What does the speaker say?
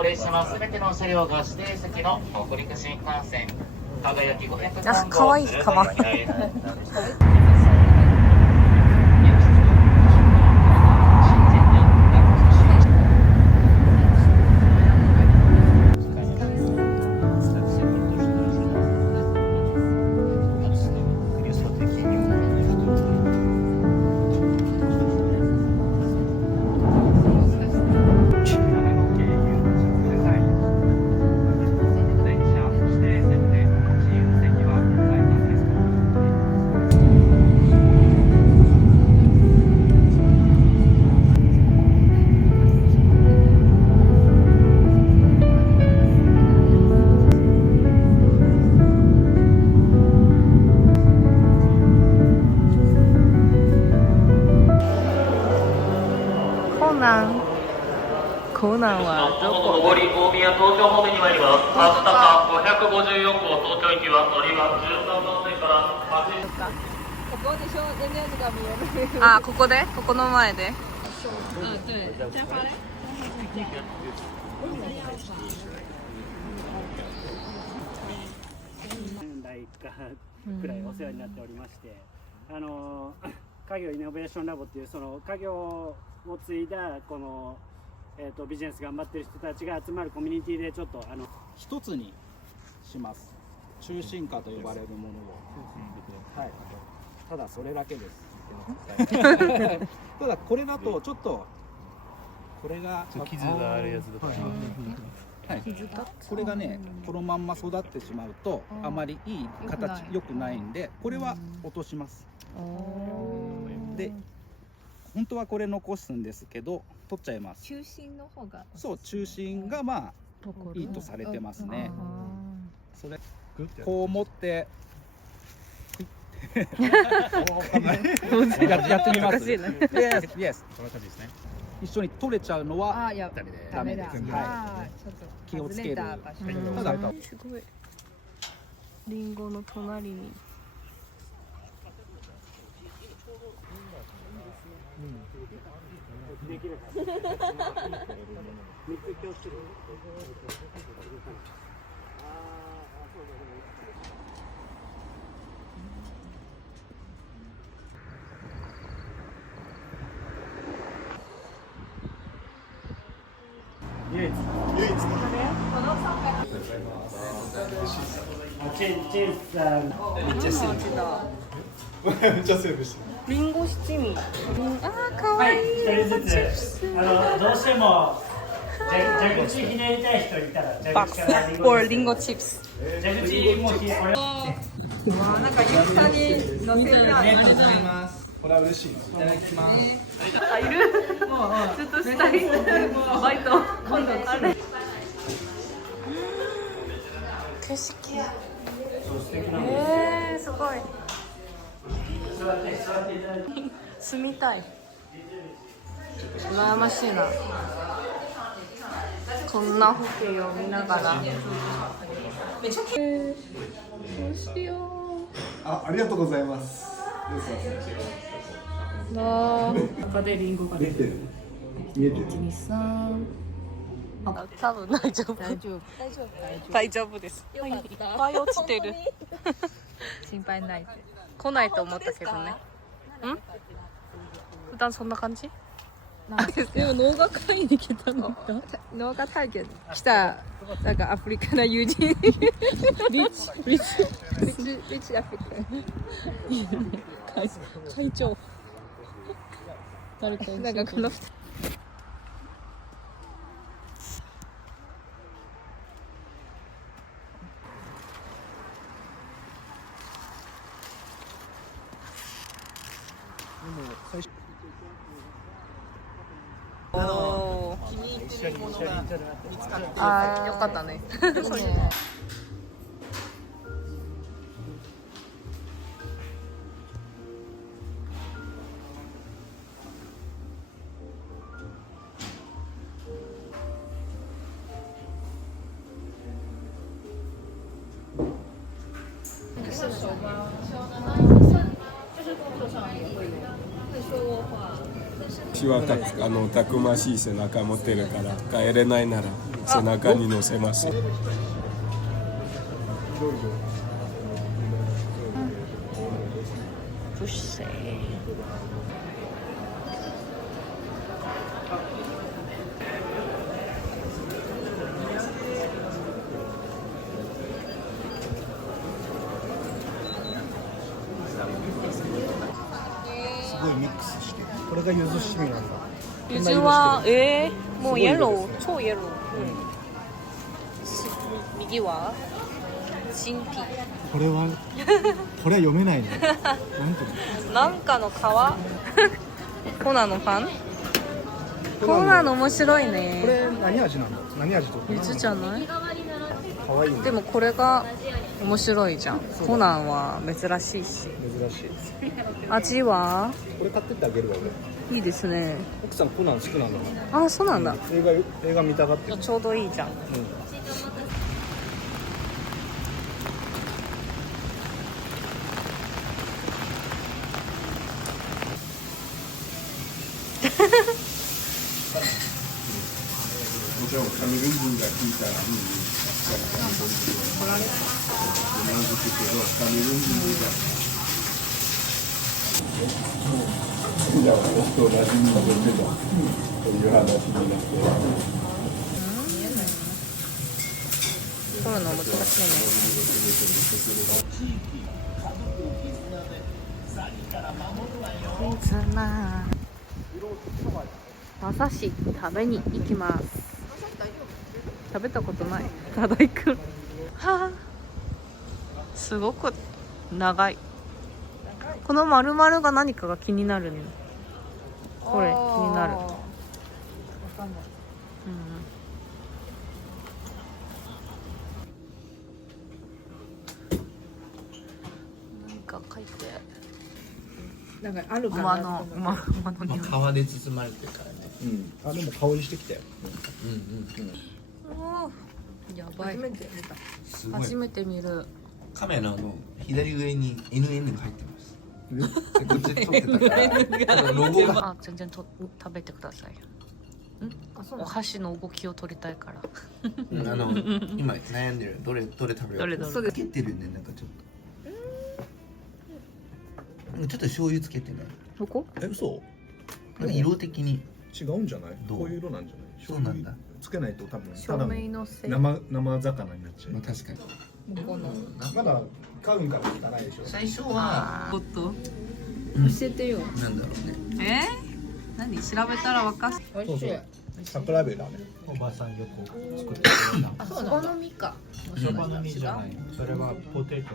こ列車のすべての車両が指定席の北陸新幹線輝き503あ、かわいいカバン。コナンはどこ？上り大宮東京方面に参ります。あずたか554号東京行きは乗りは13番線から8時。ここでしょ、全然が見える。あ、ここで？ここの前で？对，再发嘞。年代くらいお世話になっておりまして、家業イノベーションラボっていうその家業を継いだこの、ビジネス頑張ってる人たちが集まるコミュニティでちょっと一つにします。中心化と呼ばれるものを、はい、ただそれだけです。ただこれだとちょっとこれが傷があるやつだから、はい、これがねこのまんま育ってしまうとあまりいい形良くないんで、これは落とします。で本当はこれ残すんですけど取っちゃいます。中心の方が。そう、中心がまあいいとされてますね。それこう持ってやってみます。Yes。一緒に取れちゃうのはダメです。はい。気をつける。ただすごい。リンゴの隣に。できれば。3つ気をつける。唯一リンゴ七味。あー、かわいい。一人ずつどうしても蛇口ひねりたい人いたら蛇口からリンゴチップス。蛇口もひこれ。なんかゆうさんに乗せる。ありがとうございます。これは嬉しい。いただきます。あ、いる？ちょっとしたい。バイト。今度ある。景色。すごい。住みたい。羨ましいな。こんな風景を見ながら。どうしよう。ありがとうございます。中でリンゴが出てる。見えてる。多分大丈夫。大丈夫です。いっぱい落ちてる。心配ない。来ないと思ったけどね。普段そんな感じ？でも脳が買いに来たのか。脳が体験来たなんかアフリカの友人。リッチアフリカ。会長。誰かなんかこの。あー、よかったね。私はたくましい背中持ってるから帰れないなら背中に乗せますよ。不是。すごいミックスしてこれが柚子七味なんだ。柚子はもうイエロー、超イエロー。右は新ピこれは読めないね。なんとなんかの皮コナのパンコナの面白いこね。れ何味なの？何味とか？柚子じゃない？可愛いね。でもこれが面白いじゃん。コナンは珍しいし。珍しい。味はこれ買ってってあげるわ俺。いいですね。奥さんコナン好きなんだあ、そうなんだ。映画見たがってる。ちょうどいいじゃん。もちろんカメルーン人が聞いたら、うなずくけど、カメルーン人が。じゃあ、私と同じに戻ってたという話になって。取るの難しいね。馬刺し食べに行きます。食べたことない。ただ行く。はあ、すごく長い。この丸々が何かが気になるね。これ気になる。何か書いて。なんかあるか馬なの匂い。皮で包まれてるからね。あでも香りしてきたよ。やばい。すごい。初めて見る。カメラの左上に NN が入ってます。でこっちで撮ってたからロゴが。あ、全然食べてください。お箸の動きを取りたいから。今悩んでる。どれ食べよう。どれつけてるね、なんかちょっと。ちょっと醤油つけてない。どこ？嘘？色的に違うんじゃない？どうこういう色なんじゃない？そうなんだ。つけないと多分照明のせい。生魚になっちゃう。まあ確かに。まだ買うんから汚いでしょ。最初はおっと。教えてよ。なんだろうね。何調べたらわかる。美味しい。桜エビだね。おばさんよく作ってくれた。あ、そばの実か。そばの実じゃない。それはポテト。